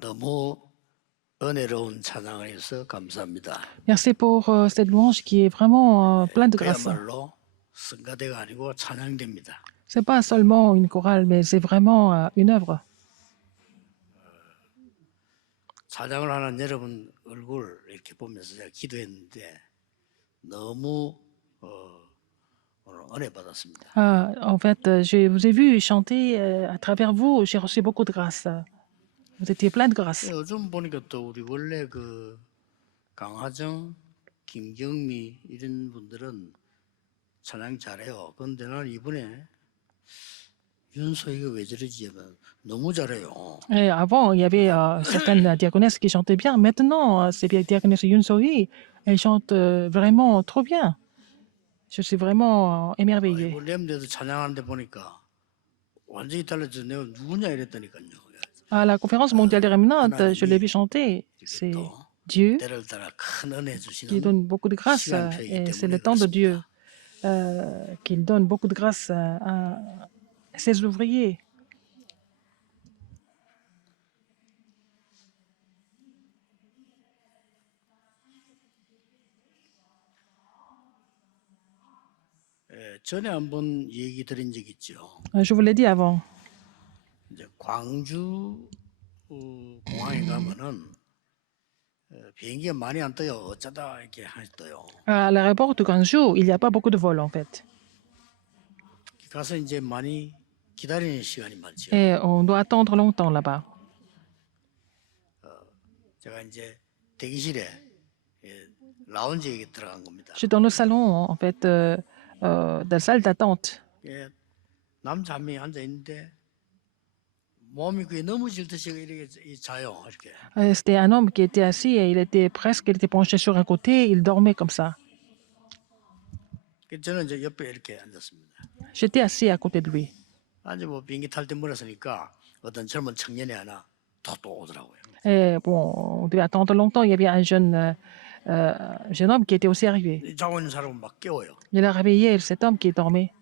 너무 은혜로운 찬양을 해서 감사합니다. Merci pour cette louange qui est vraiment pleine de grâce. 그야말로 성가대가 아니고 찬양대입니다. C'est pas seulement une chorale, mais c'est vraiment une œuvre. 찬양을 하는 여러분 얼굴 이렇게 보면서 제가 기도했는데 너무 오늘 은혜 받았습니다. En fait, je vous ai vu chanter à travers vous, j'ai reçu beaucoup de grâce. Vous étiez plein de grâce. 요즘 보니까 또 우리 원래 그 강하정, 김경미 이런 분들은 찬양 잘해요. 그런데 나는 이번에 윤소희가 왜 저러지 하면 너무 잘해요. Et avant, il y avait certaines diaconesses qui chantaient bien. Maintenant, ces diaconesses Yoon So-hee, elles chantent vraiment trop bien. Je suis vraiment émerveillée. 이거 렘데도 찬양하는데 보니까 완전히 달라져. 내가 누구냐 이랬다니까요. À la conférence mondiale des Rémanentes, je l'ai vu chanter. C'est Dieu 때를 따라 큰 은혜 qui 주시는 donne beaucoup de grâce. Et c'est le temps de Dieu qu'il donne beaucoup de grâce à ses ouvriers. 전에 한번 얘기 드린 적 있죠. Je vous l'ai dit avant. 이제 광주 공항에 가면은 비행기가 많이 안 떠요. 어쩌다 이렇게 하나 떠요. À l'aéroport de Guangzhou, il n'y a pas beaucoup de vols en fait. 가서 이제 많이 기다리는 시간이 많죠. Et on doit attendre longtemps là-bas. 제가 이제 대기실에 라운지에 들어간 겁니다. Je suis dans le salon, en fait, de la salle d'attente. 남자 한 명이 앉아 있는데 몸이 그게 넘어질 듯이 이렇게 자요. 이렇게. C'était un homme qui était assis et il était penché sur un côté, il dormait comme ça. 저는 이제 옆에 이렇게 앉았습니다. J'étais assis à côté de lui. 아주 뭐 비행기 탈 때 멀었으니까 어떤 젊은 청년이 하나 또 오더라고요. Et bon, on devait attendre longtemps. Il y avait un jeune homme qui était aussi arrivé. 자고 있는 사람은 막 깨워요. Il a réveillé cet homme qui dormait.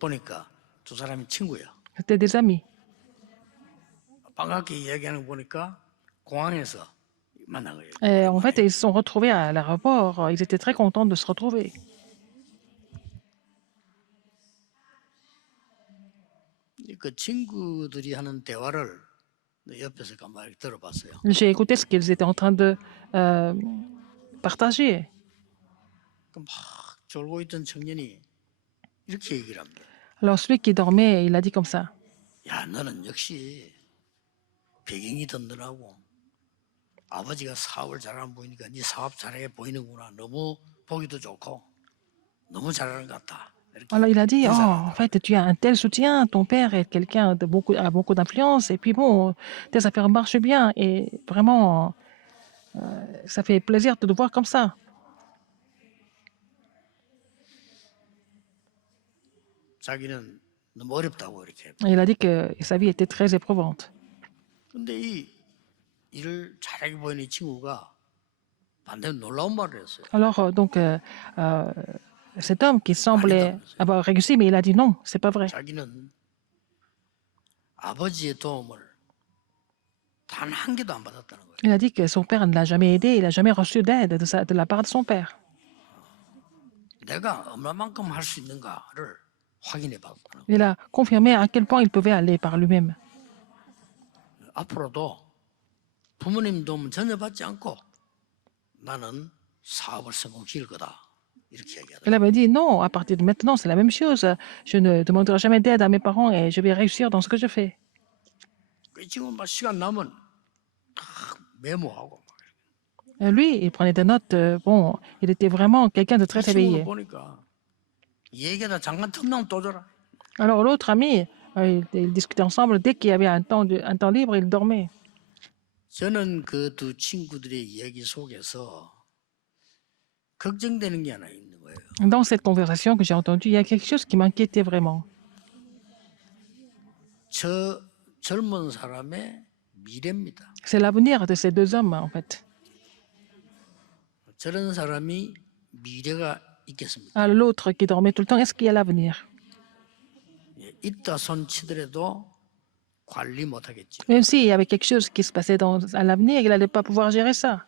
보니까 두 사람이 친구야. C'était des amis. 반갑게 이야기하는 거 보니까 공항에서 만난 거예요. Et en fait, ils se sont retrouvés à l'aéroport. Ils étaient très contents de se retrouver. 그 친구들이 하는 대화를 옆에서 가만히 들어봤어요. J'ai écouté ce qu'ils étaient en train de partager. 막 졸고 있던 청년이 이렇게 얘기를 합니다. Alors celui qui dormait, il a dit comme ça. 야, 너는 역시 배경이 든든하고 아버지가 사업을 잘하는 보이니까 네 사업 잘해 보이는구나. 너무 보기도 좋고 너무 잘하는 것 같다. Alors il a dit, oh, en fait, tu as un tel soutien, ton père est quelqu'un de a beaucoup d'influence, et puis bon, tes affaires marchent bien, et vraiment, ça fait plaisir de te voir comme ça. 자기는 너무 어렵다고 이렇게. Et il a dit que sa vie était très éprouvante. 근데 이 일을 잘하게 보이는 이 친구가 반대로 놀라운 말을 했어요. Alors donc, cet homme qui semblait avoir réussi, mais il a dit non, c'est pas vrai. 자기는 아버지의 도움을 단 한 개도 안 받았다는 거예요. Il a dit que son père ne l'a jamais aidé, il n'a jamais reçu d'aide de la part de son père. 내가 얼마만큼 할 수 있는가를 확인해 봤다는 거예요. Il a confirmé à quel point il pouvait aller par lui-même. 앞으로도 부모님 도움 전혀 받지 않고 나는 사업을 성공시킬 거다. 이렇게 얘기하더라고요. Il avait dit non, à partir de maintenant, c'est la même chose. Je ne demanderai jamais d'aide à mes parents et je vais réussir dans ce que je fais. 지금 막 시간 나면 다 메모하고 막. Et lui, il prenait des notes. Bon, il était vraiment quelqu'un de très 그 친구를 réveillé. 보니까 얘기하다 잠깐 틈나면 또 자라. Alors l'autre ami, ils discutaient ensemble. Dès qu'il y avait un temps libre, il dormait. 저는 그 두 친구들의 이야기 속에서 걱정되는 게 하나 있는 거예요. Dans cette conversation que j'ai entendue, il y a quelque chose qui m'inquiétait vraiment. 저 젊은 사람의 미래입니다. C'est l'avenir de ces deux hommes, en fait. 저런 사람이 미래가 있겠습니까? Ah, l'autre qui dormait tout le temps, est-ce qu'il y a l'avenir? 있다 손치더라도 관리 못하겠지. Même s'il y avait quelque chose qui se passait à l'avenir, il n'allait pas pouvoir gérer ça.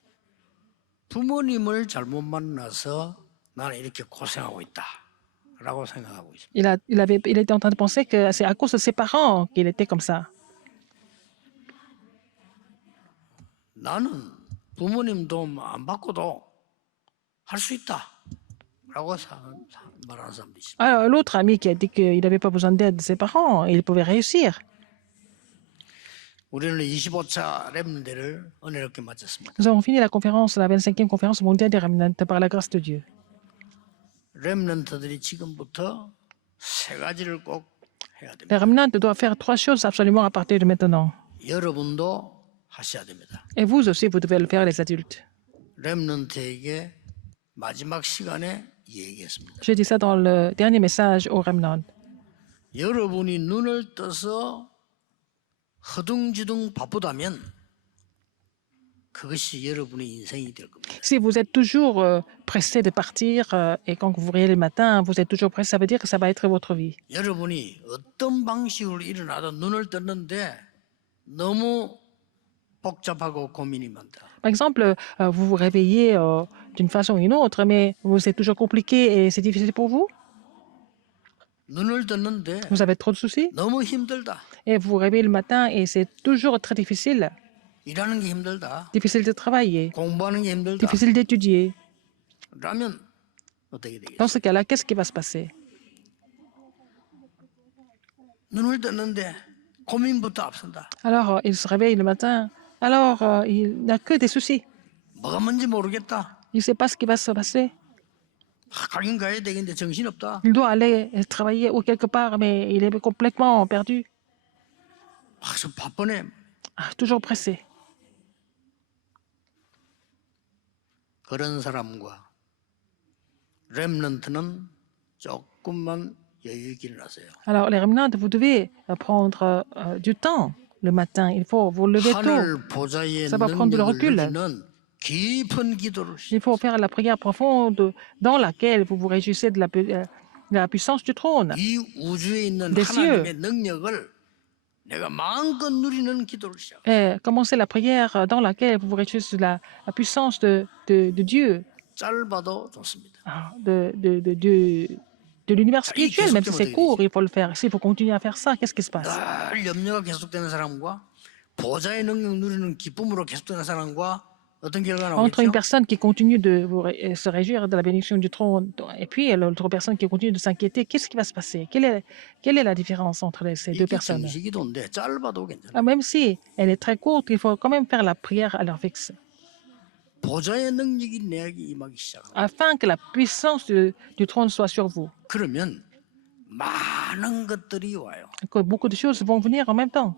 부모님을 잘못 만나서 나는 이렇게 고생하고 있다라고 생각하고 있습니다. Il était en train de penser que c'est à cause de ses parents qu'il était comme ça. 나는 부모님 도움 안 받고도 할 수 있다라고 말하는 사람도 있습니다. Alors, l'autre ami qui a dit qu'il n'avait pas besoin d'aide de ses parents, il pouvait réussir. 우리는 25차 렘대를 은혜롭게 마쳤습니다. Nous avons fini la conférence, la 25e conférence mondiale des Remnants par la grâce de Dieu. 렘넌트들이 지금부터 세 가지를 꼭 해야 됩니다. Les Remnants doivent faire 3 choses absolument à partir de maintenant. 여러분도 하셔야 됩니다. Et vous aussi, vous devez le faire, les adultes. 렘넌트에게 마지막 시간에 얘기했습니다. J'ai dit ça dans le dernier message aux Remnants. 여러분이 눈을 떠서 허둥지둥 바쁘다면 그것이 여러분의 인생이 될 겁니다. Si vous êtes toujours pressé de partir et quand vous vous réveillez le matin, vous êtes toujours pressé, ça veut dire que ça va être votre vie. 여러분이 어떤 방식으로 일어나도 눈을 떴는데 너무 복잡하고 고민이 많다. Par exemple, vous vous réveillez d'une façon ou une autre, mais vous êtes toujours compliqué et c'est difficile pour vous. 눈을 떴는데 Vous avez trop de soucis 너무 힘들다. et vous vous réveillez le matin et c'est toujours très difficile. 일하는 게 힘들다. Difficile de travailler, 공부하는 게 힘들다. difficile d'étudier. 라면 어떻게 되겠어요? Dans ce cas-là, qu'est-ce qui va se passer? 눈을 떴는데 고민부터 앞선다. Alors, il se réveille le matin. Alors, il n'a que des soucis. 뭐가 뭔지 모르겠다. Il ne sait pas ce qui va se passer. 가긴 가야 되겠는데 정신없다. Il doit aller travailler ou quelque part, mais il est complètement perdu. 좀 바쁘네. Toujours pressé. 그런 사람과 렘넌트는 조금만 여유 있게 일어나세요. Alors, les Remnants, vous devez prendre du temps le matin. Il faut vous lever tôt. 하늘 보좌의 Ça va prendre le 능력을 recul. 느끼는 깊은 기도를 Il faut faire la prière profonde dans laquelle vous vous réjouissez de la puissance du trône. 이 우주에 있는 Des 하나님의 능력을 내가 마음껏 누리는 기도를 시작. Et commencez la prière dans laquelle vous vous réjouissez de la puissance de Dieu, 짧아도 좋습니다. de l'univers spirituel, même si c'est court, il faut le faire. S'il faut continuer à faire ça, qu'est-ce qui se passe? 늘 염려가 계속되는 사람과 보좌의 능력 누리는 기쁨으로 계속되는 사람과 어떤 결과가 Entre une 나오겠죠? personne qui continue de se réjouir de la bénédiction du trône et puis l'autre personne qui continue de s'inquiéter, qu'est-ce qui va se passer? Quelle est la différence entre ces deux 이게 personnes? 정식기도인데 짧아도 괜찮아요. Même si elle est très courte, il faut quand même faire la prière à l'heure fixe, 보좌의 능력이 내게 임하기 시작합니다. afin que la puissance du trône soit sur vous, 그러면 많은 것들이 와요. que beaucoup de choses vont venir en même temps.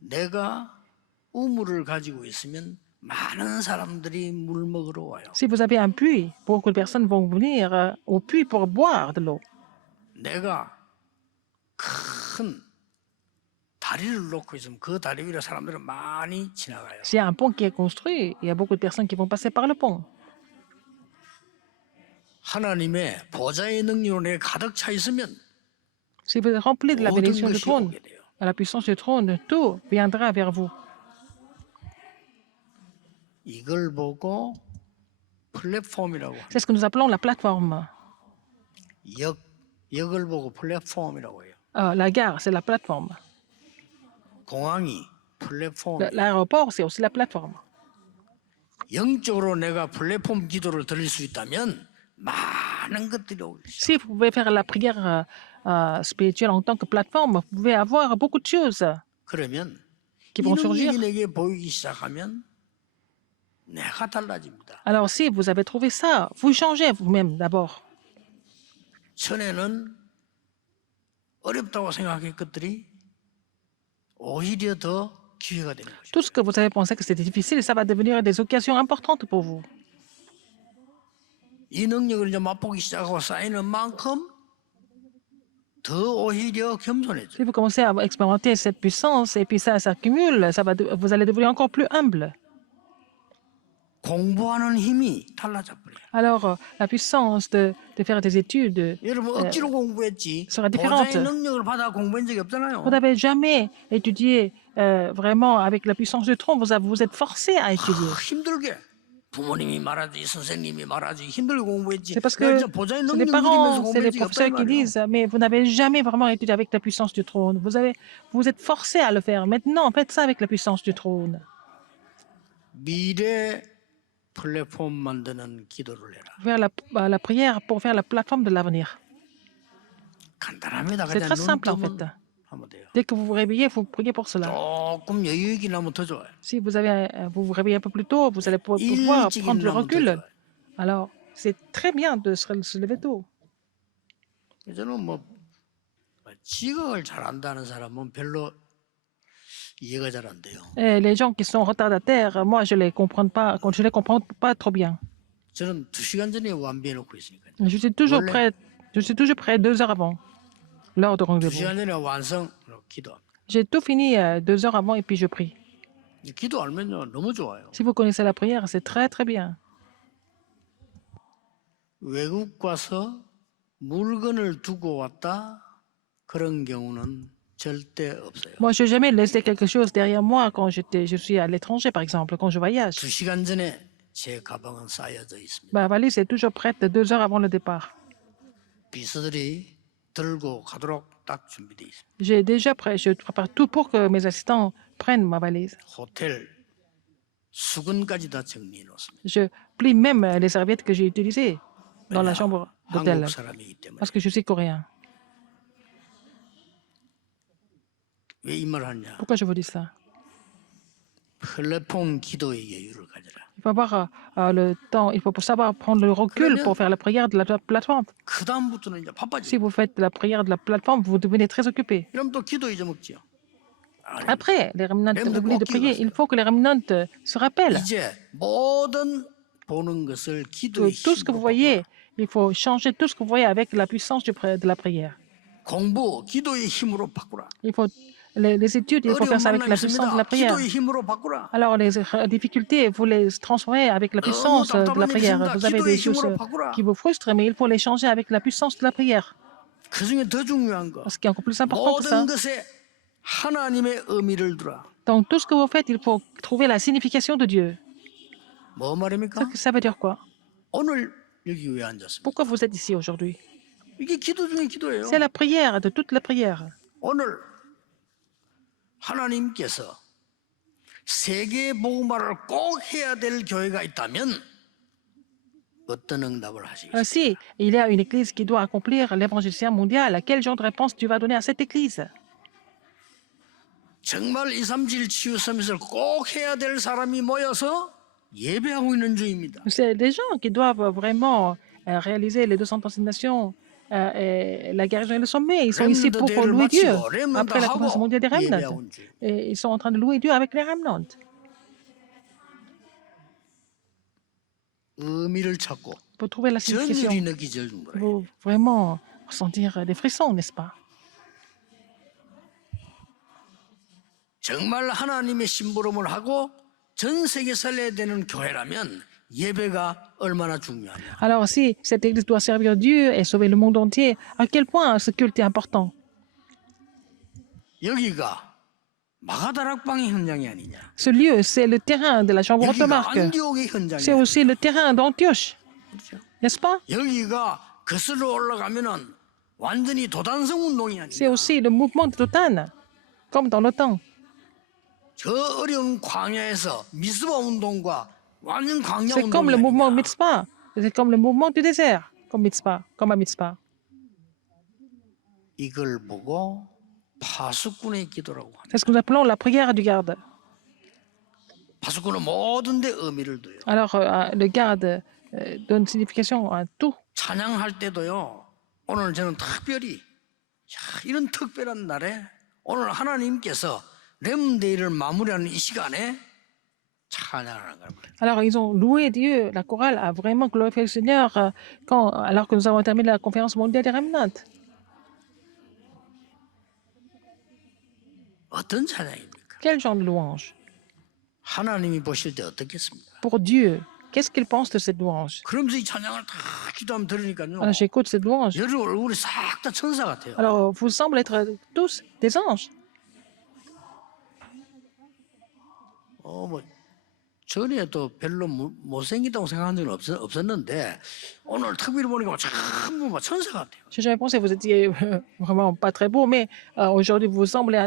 내가 우물을 가지고 있으면 많은 사람들이 물 먹으러 와요. Si vous avez un puits, beaucoup de personnes vont venir au puits pour boire de l'eau. 내가 큰 다리를 놓고 있으면 그 다리 위로 사람들은 많이 지나가요. S'il y a un pont qui est construit, il y a beaucoup de personnes qui vont passer par le pont. 하나님의 보좌의 능력으로 내가 가득 차 있으면 Si vous êtes rempli de la 모든 bénédiction du 것이 trône, 오게 돼요. à la puissance du trône, tout viendra vers vous. 이걸 보고 플랫폼이라고 합니다. C'est ce que nous appelons la plateforme. 역을 보고 플랫폼이라고 해요. La gare, c'est la plateforme. 공항이 플랫폼. L'aéroport, c'est aussi la plateforme. 영적으로 내가 플랫폼 기도를 드릴 수 있다면 많은 것들이 오기 시작. Si vous pouvez faire la prière spirituelle en tant que plateforme, vous pouvez avoir beaucoup de choses 그러면 qui 이 vont surgir. 능력이 내게 보이기 시작하면 내가 달라집니다. Alors si vous avez trouvé ça, vous changez vous-même d'abord. 전에는 어렵다고 생각한 것들이 오히려 더 기회가 되는 거죠. Tout ce que vous avez pensé que c'était difficile, ça va devenir des occasions importantes pour vous. 이 능력을 이제 맛보기 시작하고 쌓이는 만큼 더 오히려 겸손해져. Si vous commencez à expérimenter cette puissance et puis ça s'accumule, vous allez devenir encore plus humble. 공부하는 힘이 달라져 버려요. Alors, la puissance de faire des études 여러분 억지로 공부했지 sera 보장의 différente. 능력을 받아 공부한 적이 Vous 없잖아요. n'avez jamais étudié vraiment avec la puissance du trône. Vous êtes forcé à étudier. 힘들게 부모님이 말하지 선생님이 말하지 힘들게 공부했지. C'est parce 내가 que 진짜 보장의 c'est les 능력 누리면서 parents, c'est 공부한 les 적이 없다 이 professeurs qui 말이에요. disent, mais vous n'avez jamais vraiment étudié avec la puissance du trône. Vous êtes forcé à le faire. Maintenant, faites ça avec la puissance du trône. 미래 플랫폼 만드는 기도를 해라. Faire la prière pour faire la plateforme de l'avenir. 간단합니다. C'est 그냥 très 눈 simple en 뜨면 fait. 하면 돼요. Dès que vous vous réveillez, vous priez pour cela. 조금 여유 있긴 하면 더 좋아요. Si vous vous réveillez un peu plus tôt, vous allez pouvoir 일찍 prendre du 일어나면 더 recul. 좋아요. Alors, c'est très bien de se lever tôt. 저는 뭐 지각을 잘 안다는 사람은 별로 이해가 잘 안 돼요. Et les gens qui sont retardataires, moi, je les comprends pas trop bien. 저는 2시간 전에 완비해 놓고 있으니까요. Je suis toujours 원래- prêt. Je suis toujours prêt 2 heures avant l'heure de rendez-vous. 2시간 전에 완성으로 기도합니다. J'ai tout fini 2 heures avant et puis je prie. 기도 알면요 너무 좋아요. Si vous connaissez la prière, c'est très très bien. 외국 가서 물건을 두고 왔다 그런 경우는 절대 없어요. Moi, je n'ai jamais laissé quelque chose derrière moi quand je suis à l'étranger, par exemple, quand je voyage. 2시간 전에 제 가방은 쌓여져 있습니다. Ma valise est toujours prête 2 heures avant le départ. 비서들이 들고 가도록 딱 준비되어 있습니다. J'ai déjà prêt, je prépare tout pour que mes assistants prennent ma valise. 호텔 수건까지 다 정리해 놓습니다. Je plie même les serviettes que j'ai utilisées dans la chambre d'hôtel 한국 사람이기 때문에. parce que je suis coréen. 왜 이 말을 하냐? Pourquoi je vous dis ça? 플랫폼 기도의 여유를 가져라. Il faut avoir le temps, il faut savoir prendre le recul pour faire la prière de la plateforme. 그 다음부터는 이제 Si 바빠지. vous faites la prière de la plateforme, vous devenez très occupé. 그럼 또 기도 잊어먹지요. 아니, Après, les remnantes Même de oublient de quoi prier. Il faut que les remnantes se rappellent 이제 모든 보는 것을 que 기도의 tout ce que vous 힘으로 voyez, 바꿔라. il faut changer tout ce que vous voyez avec la puissance de la prière. 공부 기도의 힘으로 바꾸라. Il faut les études, il faut 어려운 faire ça avec 만나 la puissance de la 있습니다. prière. 기도의 힘으로 바꾸라. Alors, les difficultés, vous les transformez avec la puissance de la prière. Vous avez des choses qui vous frustrent, mais il faut les changer avec la puissance de la prière. 그 중에 더 중요한 거 Ce qui est encore plus important que ça. 모든 것에 하나님의 의미를 두라. Dans tout ce que vous faites, il faut trouver la signification de Dieu. 뭐 말입니까? Ça veut dire quoi? 오늘 여기 왜 앉았습니까? Pourquoi vous êtes ici aujourd'hui? 이게 기도 중에 기도예요. C'est la prière de toute la prière. 오늘 하나님께서 세계 복음화를 꼭 해야 될 교회가 있다면 어떤 응답을 하시겠어요? Si il y a une église qui doit accomplir l'évangélisation mondiale, quel genre de réponse tu vas donner à cette église? 정말 237 치유 서밋을 꼭 해야 될 사람이 모여서 예배하고 있는 중입니다. C'est des gens qui doivent vraiment réaliser les 236 nations, et la guérison et le sommet. Ils sont ici pour louer Dieu. Après la conférence mondiale des remnants. 예배하고 중. Et ils sont en train de louer Dieu avec les remnants. 의미를 찾고 Pour trouver la signification, 전율이 느껴질 il 거예요. faut vraiment ressentir des frissons, n'est-ce pas? 정말 하나님의 심부름을 하고 전 세계 살려야 되는 교회라면 예배가 얼마나 중요하냐. Alors, si cette église doit servir Dieu et sauver le monde entier, à quel point ce culte est important? 여기가 마가다락방의 현장이 아니냐. Ce lieu, c'est le terrain de la chambre haute 여기가 marque. 안디옥의 C'est 현장이야. aussi le terrain d'Antioche, n'est-ce pas? 여기가 거슬러 올라가면은 완전히 도단성 운동이 C'est 아니야. aussi le mouvement de l'OTAN, comme dans l'OTAN. 저 어려운 광야에서 미스바 운동과 완전 광야 C'est comme 운동이 le mouvement 아니냐. Mitzpah. C'est comme le mouvement du désert, comme Mitzpah, comme à Mitzpah. 이걸 보고 파수꾼의 기도라고 합니다. C'est ce que nous appelons la prière du garde. 파수꾼은 모든 데 의미를 둬요. Alors, le garde donne signification à tout. 찬양할 때도요. 오늘 저는 특별히 이런 특별한 날에 오늘 하나님께서 렘데이를 마무리하는 이 시간에 찬양하는 거예요. Alors, ils ont loué Dieu. La chorale a vraiment glorifié le Seigneur alors que nous avons terminé la conférence mondiale des remnants. 어떤 찬양입니까? Quel genre de louange? 하나님이 보실 때 어떻겠습니까? Pour Dieu, qu'est-ce qu'ils pensent de cette louange. 그러면서 이 찬양을 다 기도하면 들으니까요. Alors j'écoute cette louange. 여러분 얼굴이 싹 다 천사 같아요. Alors vous semblez être tous des anges. 뭐 전에도 별로 못생기다고 생각한 적은 없었는데 오늘 특별히 보니까 전부 막 천사 같아요. J'ai jamais pensé que vous étiez vraiment pas très beau, mais aujourd'hui vous semblez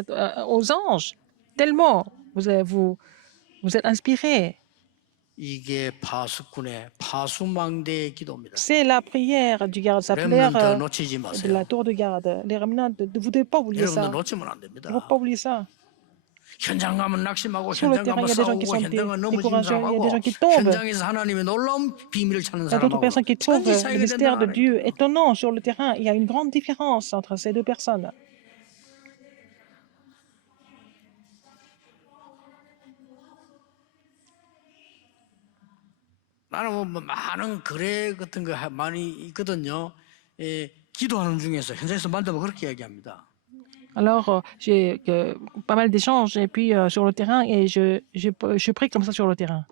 aux anges. Tellement vous êtes inspirés. 이게 파수꾼의 파수망대의 기도입니다. C'est la prière du garde, sa prière 렘넌트 놓치지 de la 마세요. tour de garde. Les remnants, vous ne devez pas oublier 여러분들 ça. 놓치면 안 Il ne 됩니다. faut pas oublier ça. 현장 가면 낙심하고 Sur le 현장 terrain, 가면 il y a des gens qui 싸우고 sont 현장은 넘어지는 découragés, il y a des 사람하고 gens qui tombent. 현장에서 하나님의 놀라운 비밀을 찾는 Il y a d'autres 사람하고 personnes qui trouvent 천지 le 차이가 mystère de 된다는 Dieu 거예요. étonnant sur le terrain. Il y a une grande différence entre ces deux personnes. 나는 뭐 많은 글에 같은 거 많이 있거든요. 기도하는 중에서 현장에서 만나면 그렇게 이야기합니다. Alors, j'ai pas mal d'échanges et puis sur le terrain et je prie comme ça sur le terrain.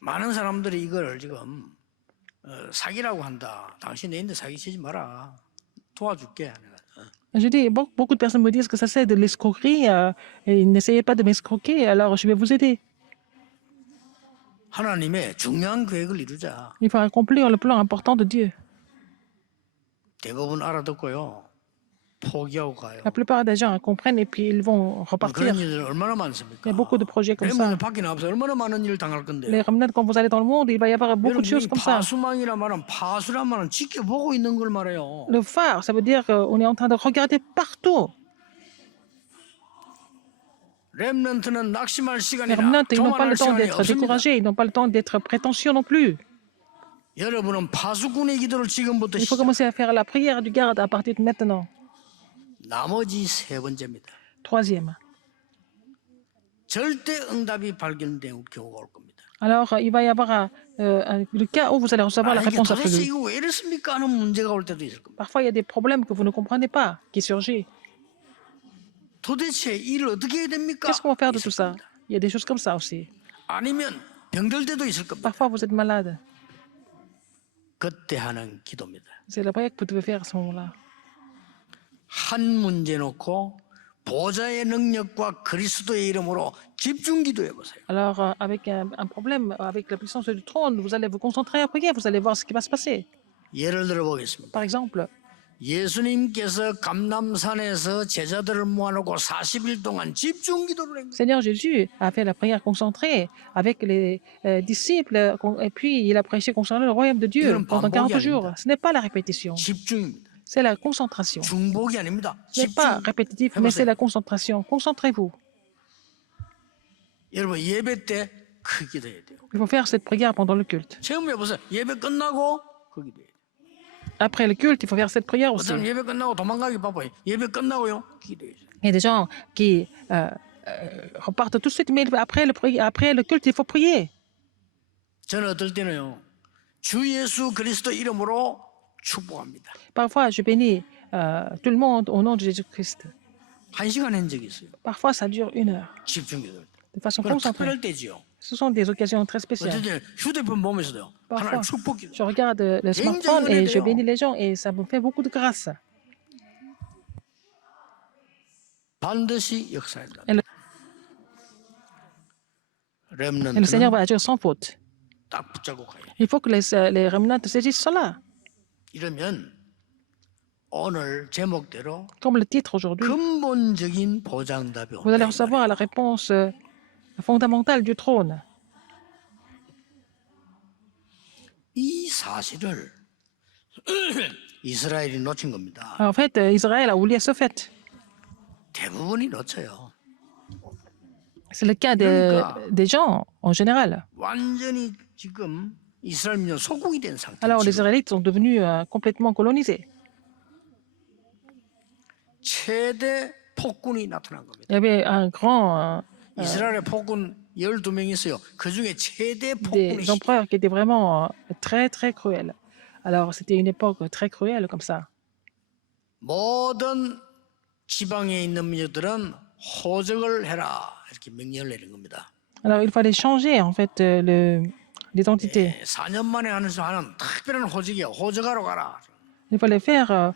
많은 사람들이 이걸 지금 사기라고 한다. 당신 내인데 사기치지 마라. 도와줄게. 내가. Je dis, beaucoup de personnes me disent que ça c'est de l'escroquerie et n'essayez pas de m'escroquer, alors je vais vous aider. 하나님의 중요한 계획을 이루자. Il faut accomplir le plan important de Dieu. 대부분 알아듣고요. 포기하고 가요. La plupart des gens comprennent et puis ils vont repartir. 그런 일들 얼마나 Il 많습니까? y a beaucoup de projets comme ça. 렘넌트 밖에 나와서 얼마나 많은 일을 당할 건데요. Les remnants, quand vous allez dans le monde, il va y avoir beaucoup de choses 여러분이 comme ça. 파수망이란 말은 파수란 말은 지켜보고 있는 걸 말해요. Le phare, ça veut dire qu'on est en train de regarder partout. 렘넌트는 낙심할 Les 시간이나 remnants, ils n'ont pas le 교만할 temps 시간이 d'être 없습니다. découragés, ils n'ont pas le temps d'être prétentieux non plus. 여러분은 파수꾼의 기도를 지금부터 Il faut 시작. commencer à faire la prière du garde à partir de maintenant. 나머지 세 번째입니다. Troisième. 절대 응답이 발견된 경우가 올 겁니다. Alors, il va y avoir le cas où vous allez recevoir la 이게 réponse 도대체 absolue. 이거 왜 이랬습니까 하는 문제가 올 때도 있을 겁니다. Parfois, il y a des problèmes que vous ne comprenez pas qui surgissent. 도대체 일을 어떻게 해야 됩니까? Qu'est-ce qu'on va faire de 있을 tout ça? 겁니다. Il y a des choses comme ça aussi. 아니면 병들 때도 있을 겁니다. Parfois, vous êtes malade. 그때 하는 기도입니다. C'est la prière que vous devez faire à ce moment-là. 한 문제 놓고 보좌의 능력과 그리스도의 이름으로 집중 기도해 보세요. Alors, avec un problème, avec la puissance du trône, vous allez vous concentrer à prier, vous allez voir ce qui va se passer. 예를 들어 보겠습니다. Par exemple, 예수님께서 감람산에서 제자들을 모아놓고 40일 동안 집중 기도를 한 거예요. Seigneur Jésus a fait la prière concentrée avec les disciples et puis il a prêché concernant le royaume de Dieu 이거는 pendant 40 반복이 jours. 아닙니다. Ce n'est pas la répétition, 집중입니다. c'est la concentration. 중복이 아닙니다. Ce n'est pas 집중. répétitif, mais c'est 해보세요. la concentration. Concentrez-vous. 여러분 예배 때 그 기도해야 돼요. Il faut faire cette prière pendant le culte. 체험해 보세요. 예배 끝나고 그 기도해야 돼요. Après le culte, il faut faire cette prière aussi. 어떤 예배 끝나고 도망가기 바빠요. 예배 끝나고요 기도해야죠. Il y a des gens qui repartent tout de suite, mais après le culte, il faut prier. 저는 어떨 때는요 주 예수 그리스도 이름으로 축복합니다. Parfois, je bénis tout le monde au nom de Jésus-Christ. 1시간 한 적이 있어요. Parfois, ça dure 1 heure, 집중 기도할 때. de façon 그건 concentrée. 특별할 때지요. Ce sont des occasions très spéciales. 어쨌든 휴대폰 보면서도요. Parfois, 하나님 축복 기도. je regarde le smartphone et je bénis les gens et ça me fait beaucoup de grâce. 반드시 역사한다. Et le Seigneur 렘넌트는 va agir sans faute. 딱 붙잡고 가요. Il faut que les remnants saisissent cela. 이러면 오늘 제목대로 Comme le titre aujourd'hui, 근본적인 보장답이 vous allez 온다. 이 recevoir la réponse fondamentale du trône. 이 사실을 이스라엘이 놓친 겁니다. En fait, Israël a oublié ce fait. 대부분이 놓쳐요. C'est le cas des gens en général. 완전히 지금 이스라엘 민족 소국이 된 상태. Alors, les Israélites sont devenus complètement colonisés. 최대 폭군이 나타난 겁니다. Il y avait un grand 이스라엘의 폭군 12명 있어요. 그 중에 최대 폭군이 des empereurs qui étaient vraiment très, très cruels. Alors, c'était une époque très cruelle comme ça. 모든 지방에 있는 민족들은 호적을 해라 이렇게 명령을 내린 겁니다. Alors, il fallait changer en fait d'identité. 4년 만에 하는 특별한 호적이야. 호적하러 가라. Il fallait faire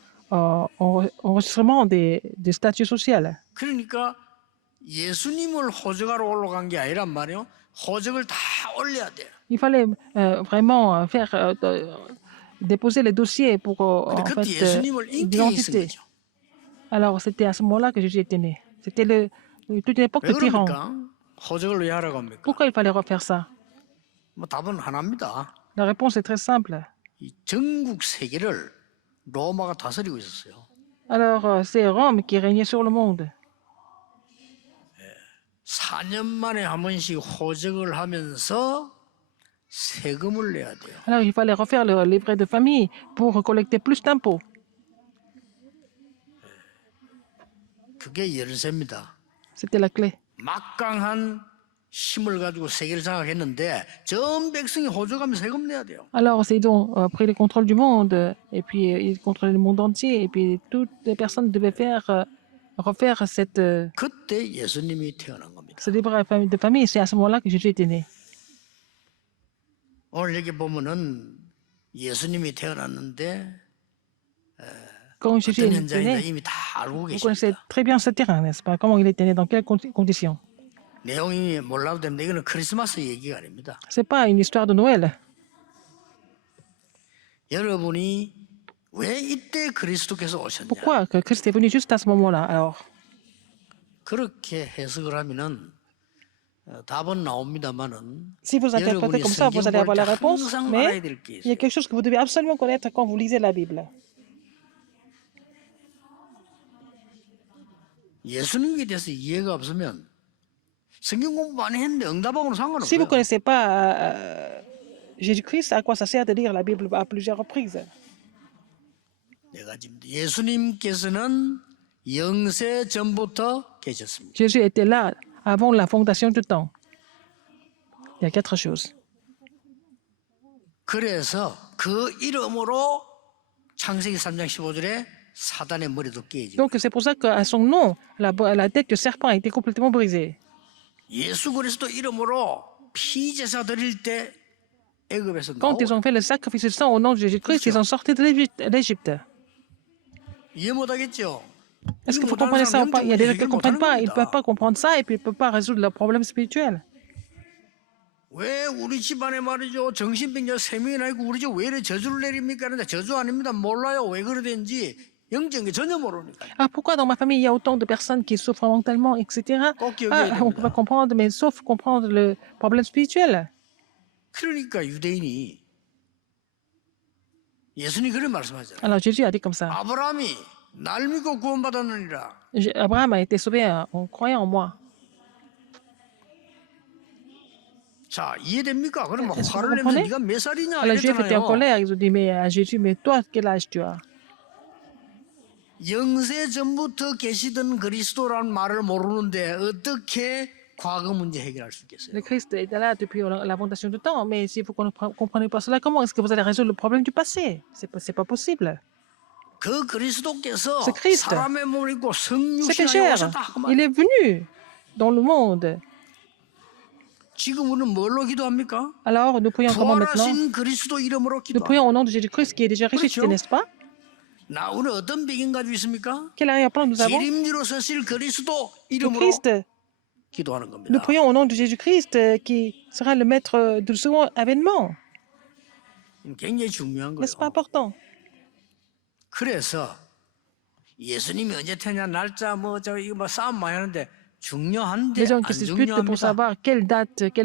enregistrement des statuts sociaux. 그러니까 예수님을 호적하러 올라간 게 아니란 말이에요. 호적을 다 올려야 돼요. Il fallait vraiment faire déposer les dossiers pour 근데 en 그때 fait 예수님을 인격에 있은 d'identité. 거죠. Alors c'était à ce moment-là que Jésus était né. C'était toute une époque 왜 de tyran. 그럽니까? 호적을 왜 하라고 합니까? Pourquoi il fallait refaire ça? 뭐 답은 하나입니다. La réponse est très simple. 이 전국 세계를 로마가 다스리고 있었어요. Alors c'est Rome qui régnait sur le monde. 4년 만에 한 번씩 호적을 하면서 세금을 내야 돼요. Alors il fallait refaire le livret de famille pour collecter plus d'impôts. 그게 열쇠입니다. C'était la clé. 막강한 힘을 가지고 세계를 장악했는데 전 백성이 호적하면 세금 내야 돼요. Alors ils ont pris le contrôle du monde et puis ils contrôlaient le monde entier et puis toutes les personnes devaient refaire 그때 예수님이 태어난 겁니다. ce livret de famille. C'est à ce moment-là que Jésus était né. 오늘 여기 보면은 예수님이 태어났는데 Quand Jésus 어떤 est 현장인가 né, 이미 다 알고 vous connaissez 계십니다. très bien ce terrain, n'est-ce pas? Comment il était né, dans quelles conditions? 내용이 몰라도 됩니다. 이거는 크리스마스 얘기가 아닙니다. C'est pas une histoire de Noël. 여러분이 왜 이때 그리스도께서 오셨냐? Pourquoi que Christ est venu juste à ce moment-là? Alors, 그렇게 해석을 하면은 답은 나옵니다만은 si vous interprétez 여러분이 comme ça, vous allez avoir la 성경을 réponse, 항상 mais 알아야 될 게 il y a 있어요. quelque chose que vous devez absolument connaître quand vous lisez la Bible. 예수님에 대해서 이해가 없으면 성경 공부 많이 했는데 응답하고는 상관없어요. Si vous ne connaissez pas Jésus-Christ, à quoi ça sert de lire la Bible à plusieurs reprises? 네 가지입니다. 예수님께서는 영세 전부터 계셨습니다. Jésus était là avant la fondation du temps. Il y a 4 choses. 그래서 그 이름으로 창세기 3장 15절에 사단의 머리도 깨지고 Donc c'est pour ça qu'à son nom, la tête du serpent a été complètement brisée. 예수 그리스도 이름으로 피제사 드릴 때 애굽에서 Quand ils 나오고 ont fait le sacrifice de sang au nom de Jésus-Christ, ils ont sorti de l'Égypte. 이해 못하겠죠? Est-ce que 이거 vous 못하는 comprenez ça ou 사람 pas? Il y a des gens qui 해결 ne comprennent 못하는 pas, ils ne peuvent 겁니다. pas comprendre ça et puis ils ne peuvent pas résoudre leurs problèmes spirituels. 왜 우리 집안에 말이죠 정신병자 3명이나 있고 우리 집 왜 이래 저주를 내립니까? 그런데 저주 아닙니다. 몰라요. 왜 그러든지 영적인 게 전혀 모르니까. Ah, pourquoi dans ma famille il y a autant de personnes qui souffrent mentalement, etc. 꼭 기억해야 Ah, on ne peut 됩니다. pas comprendre, mais sauf comprendre le problème spirituel. 그러니까 유대인이 예수님이 그런 말씀하잖아요. Alors Jésus a dit comme ça. 아브라함이 날 믿고 구원받았느니라. Abraham a été sauvé en croyant en moi. 자 이해됩니까? 그럼 Est-ce que vous 화를 내면서 comprenez? 네가 몇 살이냐 Alors les Juifs étaient en 이랬잖아요. colère. Ils ont dit, mais à Jésus, mais toi, quel âge tu as? 영세 전부터 계시던 그리스도라는 말을 모르는데 어떻게 과거 문제 해결할 수 있겠어요? Le Christ était là depuis la fondation du temps, mais si vous ne comprenez pas cela, comment est-ce que vous allez résoudre le problème du passé? C'est pas possible. 그 그리스도께서 C'est Christ. 사람의 몸을 입고 C'est 성육신하여 pécheur. 오셨다. 그 말. Il est venu dans le monde. 지금 우리는 뭘로 기도합니까? Alors, nous prions comment maintenant? 부활하신 그리스도 이름으로 Nous prions 기도합니다. au nom de Jésus-Christ qui est déjà ressuscité, 그렇죠. n'est-ce pas? 나 오늘 어떤 배경 가지고 있습니까? Quel arrière-plan nous avons? 재림주로 서실 그리스도 Le 이름으로 Christ. 기도하는 Nous 겁니다. prions au nom de Jésus-Christ qui sera le maître du second avènement. 굉장히 중요한 거예요. N'est-ce pas important? 그래서 예수님이 언제 태어나 날짜 이거 뭐 싸움 많이 하는데 중요한데 Les gens 안 qui se disputent pour 중요합니다. savoir quelle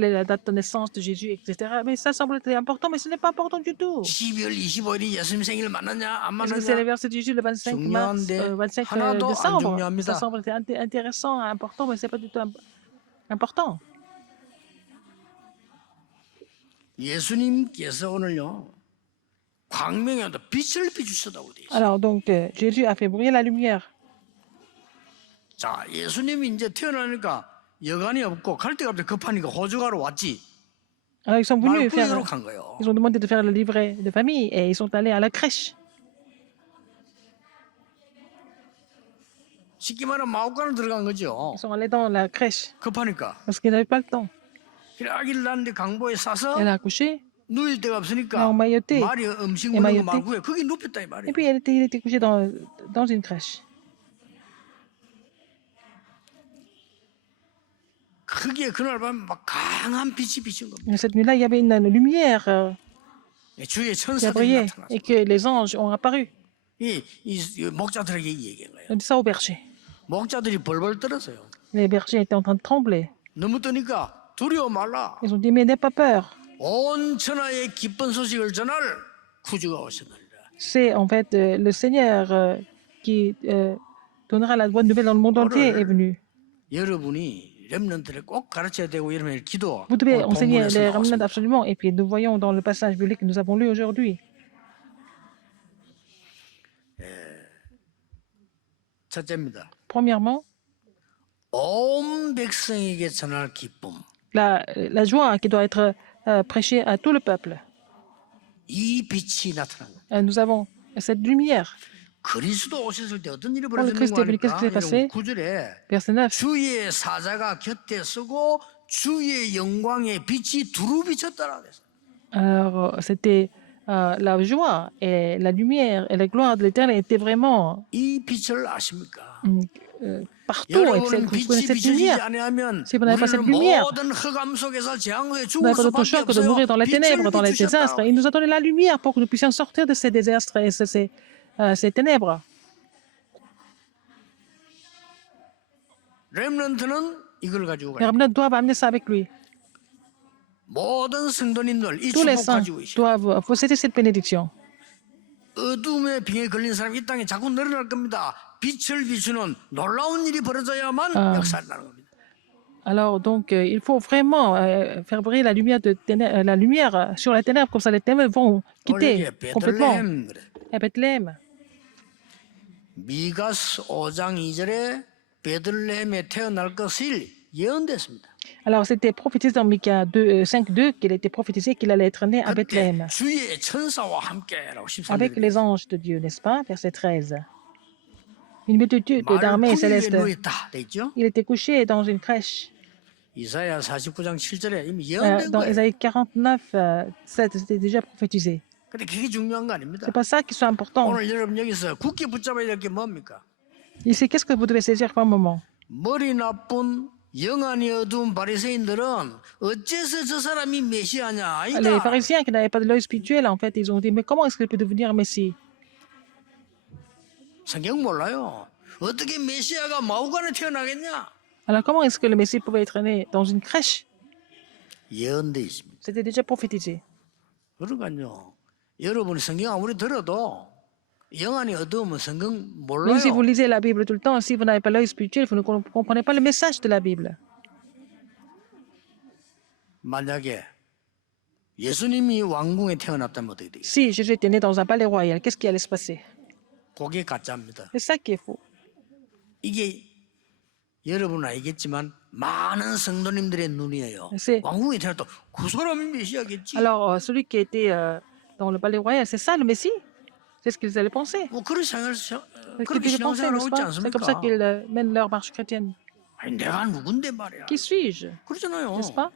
est la date de naissance de Jésus, etc. Mais ça semble être important, mais ce n'est pas important du tout. 12월 25일이 예수님 생일 맞느냐 안 Est-ce que c'est 맞느냐 l'anniversaire de Jésus le 25 mars, 중요한데 25 하나도 안 décembre? 중요합니다. Ça semble être intéressant, important, mais ce n'est pas du tout important. 예수님께서 오늘요 광명에도 빛을 비추셨다고 돼 있어요. Alors, donc, Jésus a fait briller la lumière. 자, 예수님이 이제 태어나니까 여간이 없고 갈 데가 없는데 급하니까 호주가로 왔지. Alors, ils sont venus faire, 말구이로 간 거예요. ils ont demandé de faire le livret de famille et ils sont allés à la crèche. 쉽게 말하면 마옥간을 들어간 거죠. Ils sont allés dans la crèche 급하니까. parce qu'ils n'avaient pas le temps. 그래 아기를 낳는데 강보에 싸서 Elle a accouché, 누일 데가 elle a 없으니까 emmailloté, 말이 음식 먹는 거 émailloté. 말고 거기 눕혔다 이 Et 말이에요. puis il était couché dans une crèche. 그게 그날 밤 막 강한 빛이 비친 겁니다. Et cette nuit-là, il y avait une lumière 주의 qui a 천사들이 brillé 나타났어요. et que les anges ont apparu. 이 목자들에게 이 얘기한 거예요. On dit ça aux bergers. 목자들이 벌벌 떨었어요. Les bergers étaient en train de trembler. 너무 떠니까 두려워 말라. Ils ont dit, mais n'aie pas peur. 온 천하에 기쁜 소식을 전할 구주가 오셨느니라. C'est en fait le Seigneur qui donnera la bonne nouvelle dans le monde entier est venu. 여러분이 렘넌트를 꼭 가르쳐야 되고 이러면 기도. Vous devez 오늘 enseigner 본문에서 les remnants 나왔습니다. absolument. Et puis nous voyons dans le passage biblique que nous avons lu aujourd'hui. 첫째입니다. Premièrement, 온 백성에게 전할 기쁨. la joie qui doit être prêchée à tout le peuple. 이 빛이 나타난 거예요. Nous avons cette lumière. 그리스도 오셨을 때 어떤 일이 Quand le 벌어졌는 Christ 거 est venu, qu'est-ce qui s'est 아닙니까? passé? 9절에 Verset 9. 주의 사자가 곁에 서고 주의 영광의 빛이 두루 비쳤다라 그랬어요. Alors, c'était la joie et la lumière et la gloire de l'Éternel étaient vraiment 이 빛을 아십니까? partout. Et 여러분은 vous 빛이 connaissez cette 비춰지지 lumière. 아니하면 Si vous n'avez pas cette 우리는 lumière, 모든 흑암 속에서 재앙에 vous 죽을 n'avez pas d'autre 수밖에 choix que de 없어요. mourir dans les 빛을 ténèbres, dans les désastres. 비추셨다. Il nous a donné la lumière pour que nous puissions sortir de ces désastres et ces ténèbres. 렘넌트는 이걸 가지고 Les 가요. remnants doivent amener ça avec lui. 모든 성도님들 이 Tous les 축복 saints 가지고 계시죠. doivent posséder cette bénédiction. 어둠의 빙에 걸린 사람이 이 땅에 자꾸 늘어날 겁니다. 빛을 비추는 놀라운 일이 벌어져야만 역사를 나는 겁니다. Alors, donc, il faut vraiment faire briller la lumière, la lumière sur les ténèbres, comme ça les ténèbres vont quitter 원래 complètement. 베들레헴 그래. À Bethléem. 미가스 5장 2절에 베들레헴에 태어날 것을 예언됐습니다. Alors, c'était prophétisé dans Micah 5.2 qu'il était prophétisé qu'il allait être né à 그때 Bethléem 주의 천사와 함께라고 avec 13절에 les anges de Dieu, n'est-ce pas? Verset 13. Une multitude 말 d'armées 푸기에 célestes. 누워있다 돼 있죠? Il était couché dans une crèche. 이사야 49장 7절에 이미 예언된 Dans 거예요. Ésaïe 49, 7, c'était déjà prophétisé. 근데 그게 중요한 거 아닙니다. C'est pas ça qui soit important. 오늘 여러분 여기서 굳게 붙잡아야 될 게 뭡니까? Ici, qu'est-ce que vous devez saisir par moment? 머리 나쁜 영안이 어두운 바리새인들은 어째서 저 사람이 메시아냐? Les 아니다. pharisiens qui n'avaient pas de l'œil spirituel, en fait, ils ont dit, mais comment est-ce qu'il peut devenir Messie? 성경 몰라요. 어떻게 메시아가 마우간에 태어나겠냐? Alors, comment est-ce que le Messie pouvait être né dans une crèche? 예언돼 있습니다. C'était déjà prophétisé. 그러니까요. 여러분이 성경 아무리 들어도 영안이 어두우면 성경 Même si vous 몰라요. lisez la Bible tout le temps, si vous n'avez pas l'œil spirituel, vous ne comprenez pas le message de la Bible. 만약에 예수님이 왕궁에 태어났다면 어떻게 되겠어요? Si Jésus était né dans un palais royal, qu'est-ce qui allait se passer? 그게 가짜입니다. C'est ça qui est faux. 이게 여러분은 알겠지만 많은 성도님들의 눈이에요. C'est- 왕궁에 태어났다. 그 사람이 메시아겠지. Alors, celui qui était dans le palais royal, c'est ça le Messie? C'est ce qu'ils allaient penser. 뭐 그런 생활, C'est ce 그렇게 qu'ils pensaient, 신앙생활 n'est-ce 하고 있지 pas? C'est comme ça 않습니까? qu'ils mènent leur marche chrétienne. 아니 내가 누군데 말이야. Qui suis-je? 그러잖아요. N'est-ce pas?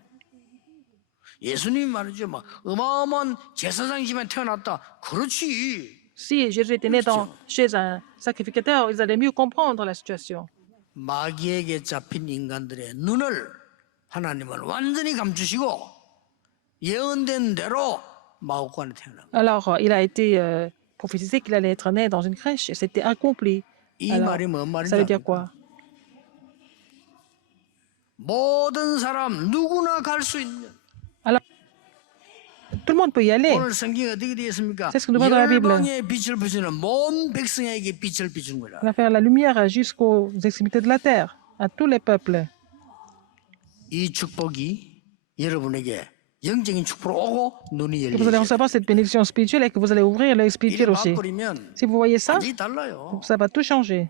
예수님이 말이죠. 막 어마어마한 제사장이지만 태어났다. 그렇지. Si Jésus était né chez un sacrificateur, ils allaient mieux comprendre la situation. 마귀에게 잡힌 인간들의 눈을 하나님은 완전히 감추시고 예언된 대로 마옥관에 태어난 거예요. Alors, il a été prophétisé qu'il allait être né dans une crèche et c'était accompli. 이 Alors, 말이 뭔 말인지 ça veut dire 압니까? quoi? 모든 사람 누구나 갈 수 있는 Alors, tout le monde peut y aller. 오늘 성경에 어떻게 되어 있습니까? C'est ce que nous voyons dans la Bible. 열방의 빛을 비추는 모든 백성에게 빛을 비추는 거라. On va faire la lumière jusqu'aux extrémités de la terre, à tous les peuples. 이 축복이 여러분에게 영적인 축복으로 오고 눈이 Et vous allez 열리죠. recevoir cette bénédiction spirituelle et que vous allez ouvrir l'œil 이래 spirituel aussi. 바꾸면 Si vous voyez ça, 완전히 달라요. ça va tout changer.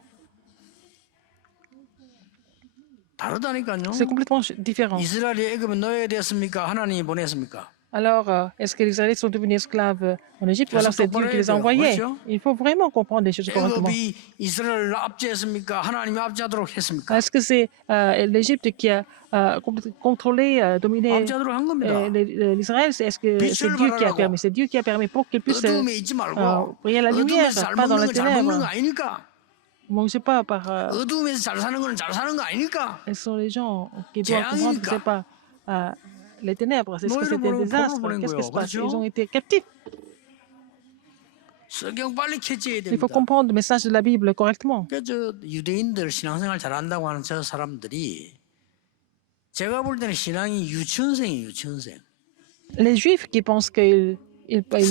다르다니까요. C'est complètement différent. 이스라엘이 애굽에 노예가 되었습니까? 하나님이 보냈습니까? Alors, est-ce que les Israélites sont devenus esclaves en Égypte ou 그래서 alors c'est Dieu 똑바로 qui 해야 les a 돼요. envoyés? 그렇죠? Il faut vraiment comprendre les choses correctement. 애굽이 이스라엘을 압제했습니까? 하나님이 압제하도록 했습니까? Est-ce que c'est l'Égypte qui a contrôlé, dominé 압제하도록 한 겁니다. l'Israël? Est-ce que c'est 빛을 Dieu qui a 발하라고. permis? C'est Dieu qui a permis pour qu'ils puissent 어두움에 있지 말고 briller la lumière, 어두움에서 잘 pas dans 먹는 les 건 잘 먹는 거 ténèbres. 아니니까? Bon, je sais pas, par, 어두움에서 잘 사는 거는 잘 사는 거 아니니까? elles sont les gens qui doivent comprendre que c'est pas les ténèbres, c'est ce que 노예를 c'était un 보내고 복을 désastre. 보낸 Qu'est-ce qui se 거예요. passe? Ils 그렇죠? ont été captifs. 성경 빨리 캐치해야 Il faut 됩니다. comprendre le message de la Bible correctement. 그러니까 저 유대인들 신앙생활 잘한다고 하는 저 사람들이 제가 볼 때는 신앙이 유치원생이에요. 유치원생. Les Juifs qui pensent qu'ils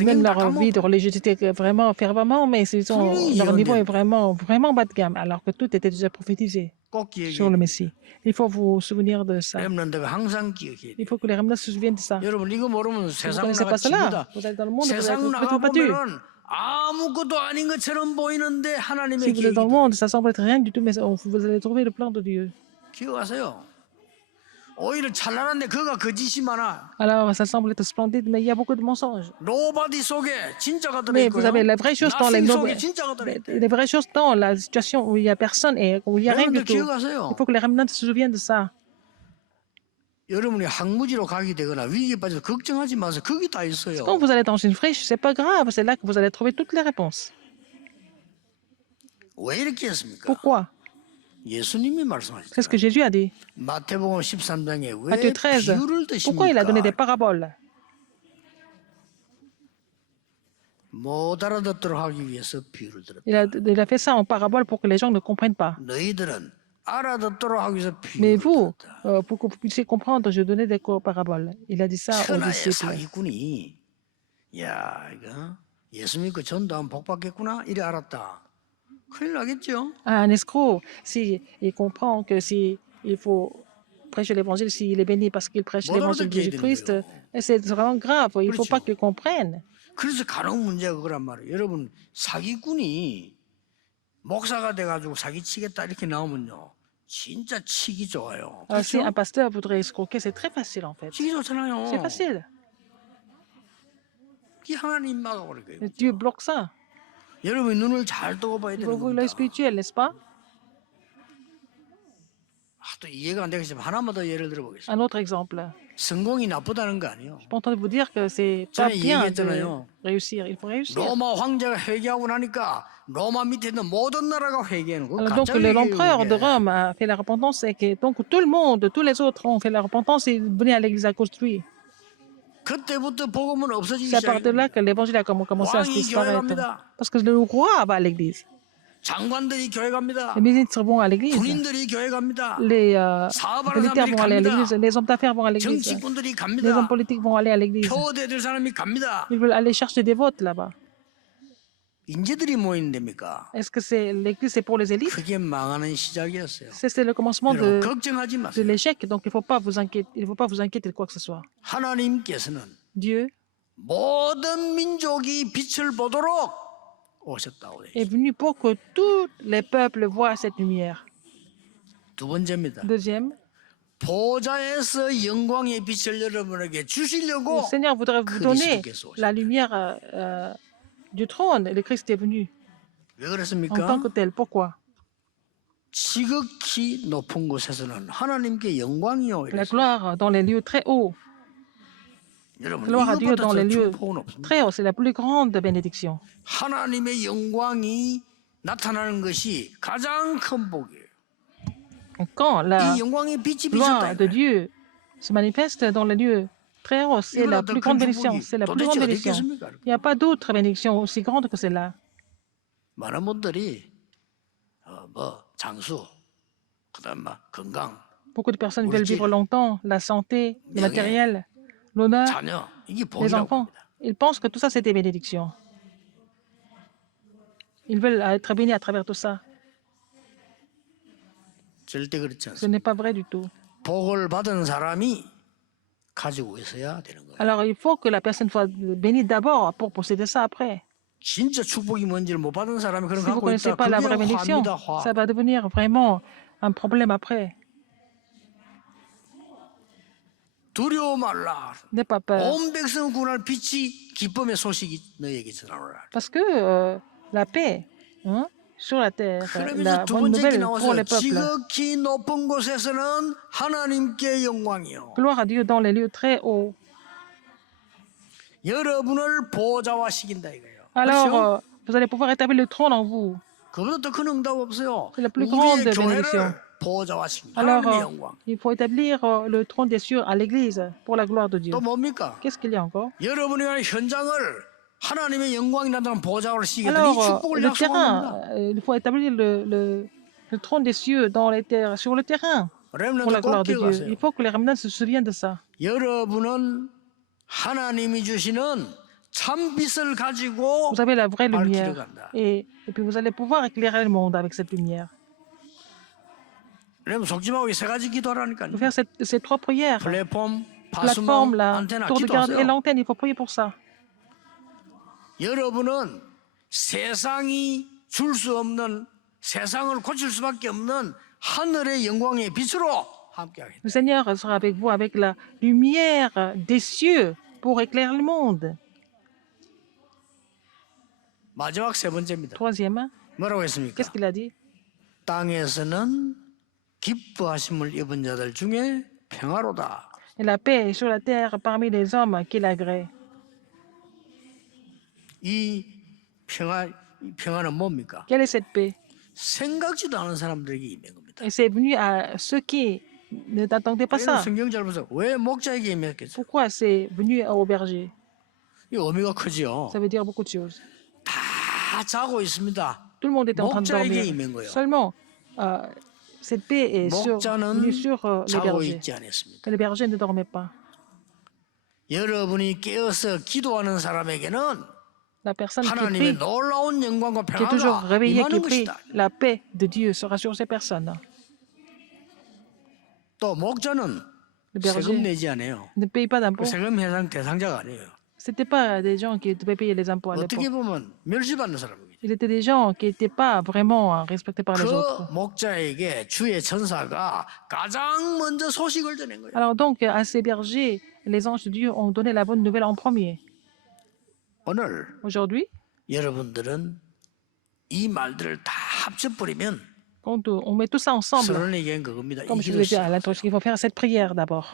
mènent leur vie de religiosité vraiment fervemment, mais leur niveau est vraiment bas de gamme, alors que tout était déjà prophétisé 꼭 sur le 기억해야 Messie. Il faut vous souvenir de ça. 렘넌트가 항상 기억해야 돼. Il faut que les remnants se souviennent de ça. 여러분 이거 모르면 Vous ne 세상 connaissez 나가 pas cela. 친구다. Vous êtes dans le monde, vous êtes 세상 나가 battu. 보면은 아무것도 아닌 것처럼 보이는데 Si 하나님의 vous êtes dans le 계획이 monde, ça semble être rien du tout, mais vous allez trouver le plan de Dieu. 기억하세요. 오히려 찬란한데 그가 거짓이 많아. Alors, ça semble être splendide, mais il y a beaucoup de mensonges. 노바디 속에 진짜가 Mais 들어있고요. vous avez les vraies choses dans nothing 속에 진짜가 les 들어있대. vraies choses dans la situation où il n'y a personne et où il n'y a rien du 여러분들 tout. 기억하세요. Il faut que les remnants se souviennent de ça. 여러분이 항무지로 가게 되거나 위기에 빠져서 걱정하지 마세요. 거기 다 있어요. Quand vous allez dans une friche, c'est pas grave, c'est là que vous allez trouver toutes les réponses. 왜 이렇게 했습니까? Pourquoi? 예수님이 C'est ce que 말씀하셨죠. Jésus a dit. 마태복음 13장에 왜 Matthieu 13. 비유를 Pourquoi il a donné des 드십니까? paraboles? 못 알아듣도록 하기 위해서 비유를 들었다. Il a fait ça en parabole pour que les gens ne comprennent pas. 너희들은 알아듣도록 하기 위해서 Mais 비유를 vous, 들었다. pour que vous puissiez comprendre, je donnais des paraboles. Il a dit ça aux 천하의 disciples. 사기꾼이 야 이거 예수 믿고 전도하면 복 받겠구나 이래 알았다. 큰일 나겠죠. Un escroc, si il comprend que si il faut prêcher l'évangile, s'il est béni parce qu'il prêche l'évangile de Jésus-Christ, c'est vraiment grave. Il ne faut pas qu'il comprenne. 그래서 가능 문제가 그거란 말이에요. 여러분 사기꾼이 목사가 돼가지고 사기치겠다 이렇게 나오면요. 진짜 치기 좋아요. Si 그렇죠? un pasteur voudrait escroquer, c'est très facile en fait. 치기 좋잖아요. C'est facile. 그게 하나님 막아버릴 거예요. Dieu bloque ça. 여러분이 눈을 잘 뜨고 봐야 Il 되는 faut ouvrir l'œil 겁니다. spirituel, n'est-ce pas? 또 이해가 안 되겠지만 하나만 더 예를 들어보겠습니다. Un autre exemple. 성공이 나쁘다는 거 아니에요. Je suis pas en train de vous dire que c'est pas 전에 bien de 얘기했잖아요. réussir. Il faut réussir. 로마 황제가 회개하고 나니까 로마 밑에 있는 모든 나라가 회개하는 거. Alors, donc 가짜 l'empereur de 회개예요. Rome a fait la repentance et que donc tout le monde, tous les autres ont fait la repentance et venaient à l'église à cause de lui. 그때부터 복음은 없어지기 C'est à partir de là 시작합니다. que l'évangile a commencé à se 왕이 교회 disparaître. 갑니다. Parce que le roi va à l'église. 장관들이 교회 갑니다. Les ministres vont à l'église. 군인들이 교회 갑니다. Les 사업하는 militaires 사람들이 vont aller à 갑니다. l'église. Les hommes d'affaires vont à l'église. 정치꾼들이 Les 갑니다. hommes politiques vont aller à l'église. 표대 될 사람이 갑니다. Ils veulent aller chercher des votes là-bas. 인재들이 모이는 데입니까? Est-ce que c'est l'église, c'est pour les élites? 그게 망하는 시작이었어요. C'est le commencement 여러분 de 걱정하지 마세요. l'échec. Donc il ne faut pas vous inquiéter. Il faut pas vous inquiéter de quoi que ce soit. 하나님께서는 Dieu 모든 민족이 빛을 보도록 오셨다고 돼 est 있어요. venu pour que tous les peuples voient cette lumière. 두 번째입니다. Deuxième, 보좌에서 영광의 빛을 여러분에게 le 주시려고 Seigneur voudrait vous donner 그리스도께서 오셨다. la lumière du trône. Et le Christ est venu 왜 en tant 그렇습니까? que tel. Pourquoi? 지극히 높은 곳에서는 하나님께 영광이요. La 이랬어요. gloire dans les lieux très hauts. 여러분 Gloire à Dieu 이것보다 dans les 더 lieux 축복은 없습니다. très hauts. C'est la plus grande bénédiction. 하나님의 영광이 나타나는 것이 가장 큰 복이에요. Quand la 이 영광의 빛이 gloire 비쳤다. de Dieu se manifeste dans les lieux très hauts, c'est la plus grande bénédiction. C'est la plus grande bénédiction. Il n'y a pas d'autre bénédiction aussi grande que celle-là. 많은 분들이 뭐 장수, 그다음 막 건강, Beaucoup de personnes veulent vivre longtemps, la santé, le matériel, l'honneur, 자녀 이게 les 복이라고 enfants. 합니다. Ils pensent que tout ça, c'est des bénédictions. Ils veulent être bénis à travers tout ça. 절대 그렇지 Ce 않습니다. n'est pas vrai du tout. 복을 받은 사람이 가지고 있어야 되는 거예요. Alors, il faut que la personne soit bénie d'abord pour posséder ça après. 진짜 축복이 뭔지를 못 받은 사람이 그런 Si 거 vous ne 갖고 connaissez 있다. pas la 그게 vraie bénédiction, 화입니다. 화. ça va devenir vraiment un problème après. 두려워 말라. N'aie pas peur. 온 백성을 구원할 빛이 기쁨의 소식이 너에게 전하노라. Parce que la paix hein, sur la terre, 그러면서 la 두 bonne 번째 게 nouvelle pour 나와서 les peuples. 지극히 높은 곳에서는 하나님께 영광이요. Gloire à Dieu dans les lieux très hauts. 여러분을 보좌화시킨다 이거예요. Alors, 그렇죠? vous allez pouvoir établir le trône en vous. 그보다 더 큰 응답 없어요. C'est la plus grande 우리의 bénédiction. 교회를 보좌화시킨다. Alors, 하나님의 영광. il faut établir le trône des cieux à l'église pour la gloire de Dieu. 또 뭡니까? Qu'est-ce qu'il y a encore? 여러분이 가는 현장을 하나님의 영광이 난다는 보좌로 시기는 이 Alors, 축복을 le 약속합니다. terrain, il faut établir le trône des cieux dans les terres, sur le terrain pour la 렘넌트 꼭 gloire de Dieu. 기억하세요. Il faut que les remnants se souviennent de ça. 여러분은 하나님이 주시는 참 빛을 가지고 Vous avez la vraie 밝히러 lumière. 간다. Et puis vous allez pouvoir éclairer le monde avec cette lumière. 그러면 속지 말고 이 세 가지 기도하라니까요. Il faut faire ces trois prières. 플랫폼, Plateforme, 파수망, la 안테나 tour de garde et 기도하세요. l'antenne, il faut prier pour ça. 여러분은 세상이 줄 수 없는 세상을 고칠 수밖에 없는 하늘의 영광의 빛으로 함께하겠다. Le Seigneur sera avec vous avec la lumière des cieux pour éclairer le monde. 마지막 세 번째입니다. Troisième, 뭐라고 했습니까? qu'est-ce qu'il a dit? 땅에서는 기뻐하심을 입은 자들 중에 평화로다. Et la paix est sur la terre parmi les hommes qu'il agrée. 이 평화는 뭡니까? Quelle est cette paix? 생각지도 않은 사람들에게 임한 겁니다. Et c'est venu à ceux qui ne t'attendaient pas 그래서 ça. 성경 잘 보세요. 왜 목자에게 임했겠어요? Pourquoi c'est venu au berger? 이 의미가 크죠. Ça veut dire beaucoup de choses. 다 자고 있습니다. Tout le monde était en train de 목자에게 dormir. 임한 거예요. Seulement, cette paix est 목자는 venue sur les 자고 bergers. 있지 않았습니다. Que les bergers ne dormaient pas. 여러분이 깨어서 기도하는 사람에게는 La personne qui 하나님의 prie, 놀라운 영광과 qui est toujours 평화가 réveillée, qui 임하는 prie, 것이다. la paix de Dieu sera sur ces personnes. 또 목자는 Le 세금 berger 내지 않아요. ne paye pas d'impôts. 그 세금 해당 대상자가 아니에요. C'était pas des gens qui devaient payer les impôts à 어떻게 l'époque. 보면 멸시받는 사람이죠. Il était des gens qui n'étaient pas vraiment respectés par les autres. 그 목자에게 주의 천사가 가장 먼저 소식을 전한 거예요. Alors donc, à ces bergers, les anges de Dieu ont donné la bonne nouvelle en premier. 오늘 Aujourd'hui, 여러분들은 이 말들을 다 합쳐버리면 quand on met tout ça ensemble, 서론에 얘기한 그겁니다. comme 이 je l'ai dit à 기도 l'introduction, il faut faire cette prière d'abord.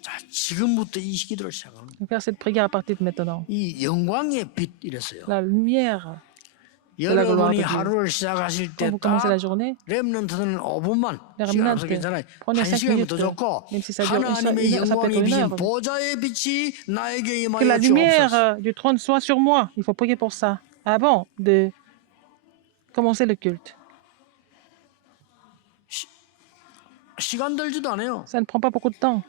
자, 지금부터 이 기도를 시작합니다. Il faut faire cette prière à partir de maintenant. 이 영광의 빛 이랬어요. La lumière, 여러분이 Dieu. 하루를 시작하실 quand vous 때 commencez la 딱 journée, 렘넌트는 5분만 les 시간 remnants, 없어 괜찮아요. prenez 한 5 시간이면 더 minutes, 좋고 même si ça dure 하나님의 ça peut être 영광이 une 비신 heure. 보좌의 빛이 나에게 Que la 임하여 lumière 주옵소서. du trône soit sur moi. Il faut prier pour ça avant de commencer le culte. 시간 들지도 않아요. Ça ne prend pas beaucoup de temps.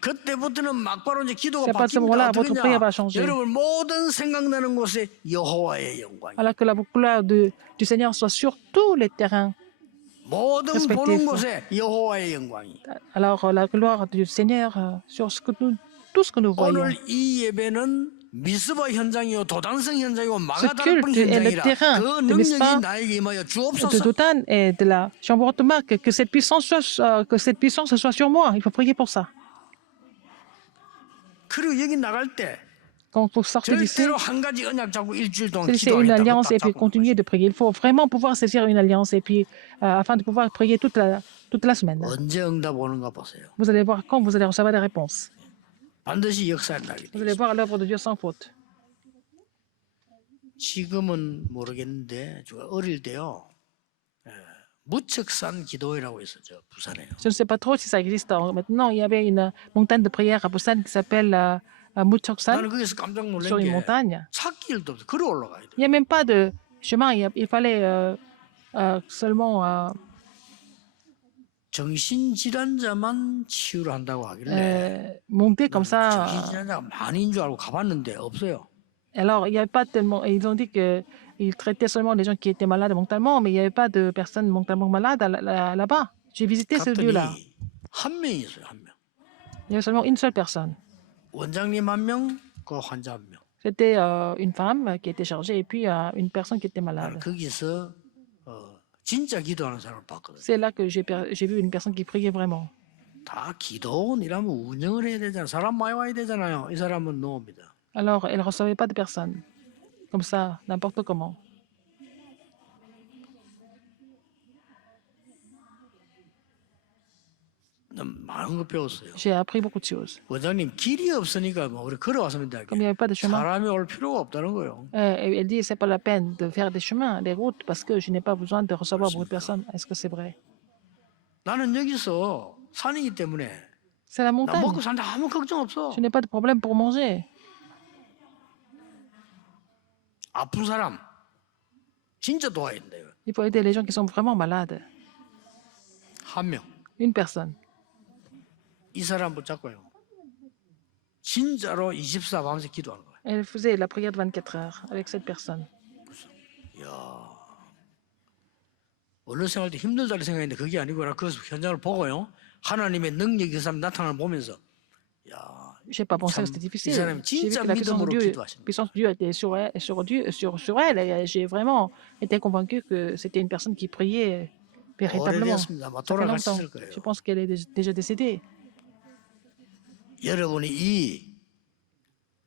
그때부터는 막바로 이제 기도가 C'est pas à ce moment-là, 바뀝니다. votre prière va 어떻게냐? changer. 여러분 모든 생각나는 곳에 여호와의 영광이, Alors que la gloire du Seigneur soit sur tous les terrains. 모든 respectif. 보는 곳에 여호와의 영광이. Alors la gloire du Seigneur sur tout ce que nous voyons. 오늘 이 예배는 미스바 현장이요 도단성 현장이고 Ce 마가다락방 culte est le 현장이라 terrain 그 de Mispa, 능력이 나에게 임하여 de 주옵소서. Dothan et de la chambre haute marque, que cette puissance soit sur moi. Il faut prier pour ça. 그리고 여기 나갈 때 Quand vous sortez d'ici, 절대로 한 가지 언약 잡고 일주일 동안 saisissez une 기도하겠다고 alliance 딱 et puis 잡고 continuez de prier. Il faut vraiment pouvoir saisir une alliance et puis afin de pouvoir prier toute la semaine. 언제 응답 오는가 보세요. Vous allez voir quand vous allez recevoir des réponses. 반드시 역사를 나게 Vous 돼. allez voir l'œuvre de Dieu sans faute. 지금은 모르겠는데 제가 어릴 때요 무척산 기도회라고 있었죠 부산에요. Je ne sais pas trop si ça existe maintenant. Il y avait une montagne de prière à Busan qui s'appelle Muchoksan, 나는 거기서 깜짝 놀란 sur une 게 montagne. 찾길도 없어. 걸어 올라가야 돼. Il n'y a même pas de chemin. Il fallait seulement 정신질환자만 치유를 한다고 하길래 monter comme ça. 정신질환자가 많이인 줄 알고 가봤는데 없어요. Alors, il n'y avait pas tellement. Ils ont dit qu'ils traitaient seulement les gens qui étaient malades mentalement, mais il n'y avait pas de personnes mentalement malades là-bas. J'ai visité ce 갔더니 lieu-là. 한 명이 있어요. 한 명. Il y avait seulement une seule personne. 원장님 한 명, 그 환자 한 명. C'était une femme qui était chargée et puis une personne qui était 나는 malade. 거기서 진짜 기도하는 사람을 봤거든요. C'est là que j'ai vu une personne qui priait vraiment. 다 기도원이라면 운영을 해야 되잖아요. 사람 많이 와야 되잖아요. 이 사람은 노입니다. Alors, elle ne recevait pas de personnes. Comme ça, n'importe comment. 많은 거 배웠어요. J'ai appris beaucoup de choses. 원장님 길이 없으니까 뭐 우리 걸어와서 된다. Comme il n'y avait pas de chemin, 사람이 올 필요가 없다는 거예요. elle dit c'est pas la peine de faire des chemins, des routes, parce que je n'ai pas besoin de recevoir beaucoup de personnes. Est-ce que c'est vrai? 나는 여기서 산이기 때문에 C'est la 나 montagne. 먹고 산다 아무 걱정 없어. Je n'ai pas de problème pour manger. 아픈 사람 진짜 도와야 된대요. Il faut aider les gens qui sont vraiment malades. 한 명. Une personne. 이 사람 붙잡고요. 진짜로 24 밤새 기도하는 거예요. Elle faisait la prière de 24 heures avec cette personne. 이야. 원로 생활 때 힘들다고 생각했는데 그게 아니구나. 그 현장을 보고요. 하나님의 능력이 그 사람 나타나는 보면서 야, Je n'ai pas pensé que 참, c'était 이 difficile. 사람이 J'ai vu 진짜 que la 믿음으로 기도하시는 거예요. puissance de Dieu était sur elle. Et j'ai vraiment été convaincu que c'était une personne qui priait véritablement. 오래되었습니다. 아마 Ça fait longtemps. 돌아가셨을 거예요. Je pense qu'elle est déjà décédée. 여러분이 이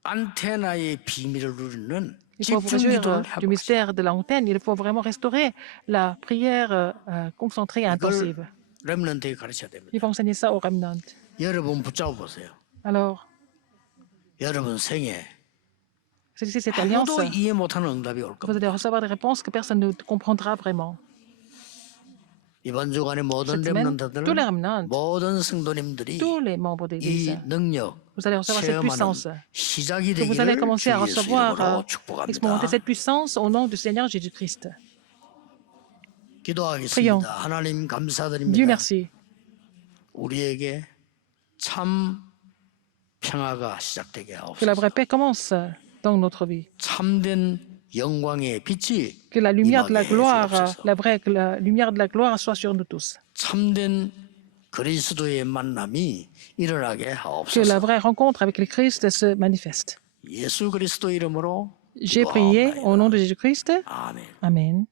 안테나의 비밀을 누리는 Il faut vous 집중 réjouir 기도를 du 해보세요. mystère de l'antenne. Il faut vraiment restaurer la prière concentrée et intensive. 이걸 렘넌트에 가르쳐야 됩니다. Il faut enseigner ça au remnant. 여러분 붙잡아 보세요. Alors, 여러분 생에 c'est cette alliance. 아무도 이해 못하는 응답이 올 Vous 겁니다. allez recevoir des réponses que personne ne comprendra vraiment. 이번 주간에 모든 Cette semaine, 렘넌트들, tous les remnants, 모든 성도님들이 tous les membres de l'Église, 이 능력 vous allez recevoir cette 체험하는 puissance. 시작이 Que vous allez 되기를 commencer à 주 예수 recevoir, 이름으로 축복합니다. expérimenter cette puissance au nom du Seigneur Jésus-Christ. 기도하겠습니다. 하나님 Dieu 감사드립니다. merci. 우리에게 참 평화가 시작되게 Que la 하옵소서. vraie paix commence dans notre vie. 참된 영광의 빛이 Que la lumière de la 임하게 gloire, 해주옵소서. la lumière de la gloire soit sur nous tous. 참된 그리스도의 만남이 일어나게 Que la 하옵소서. vraie rencontre avec le Christ se manifeste. 예수 그리스도 이름으로 J'ai prié 기도하옵나이다. au nom de Jésus-Christ. 아멘. Amen.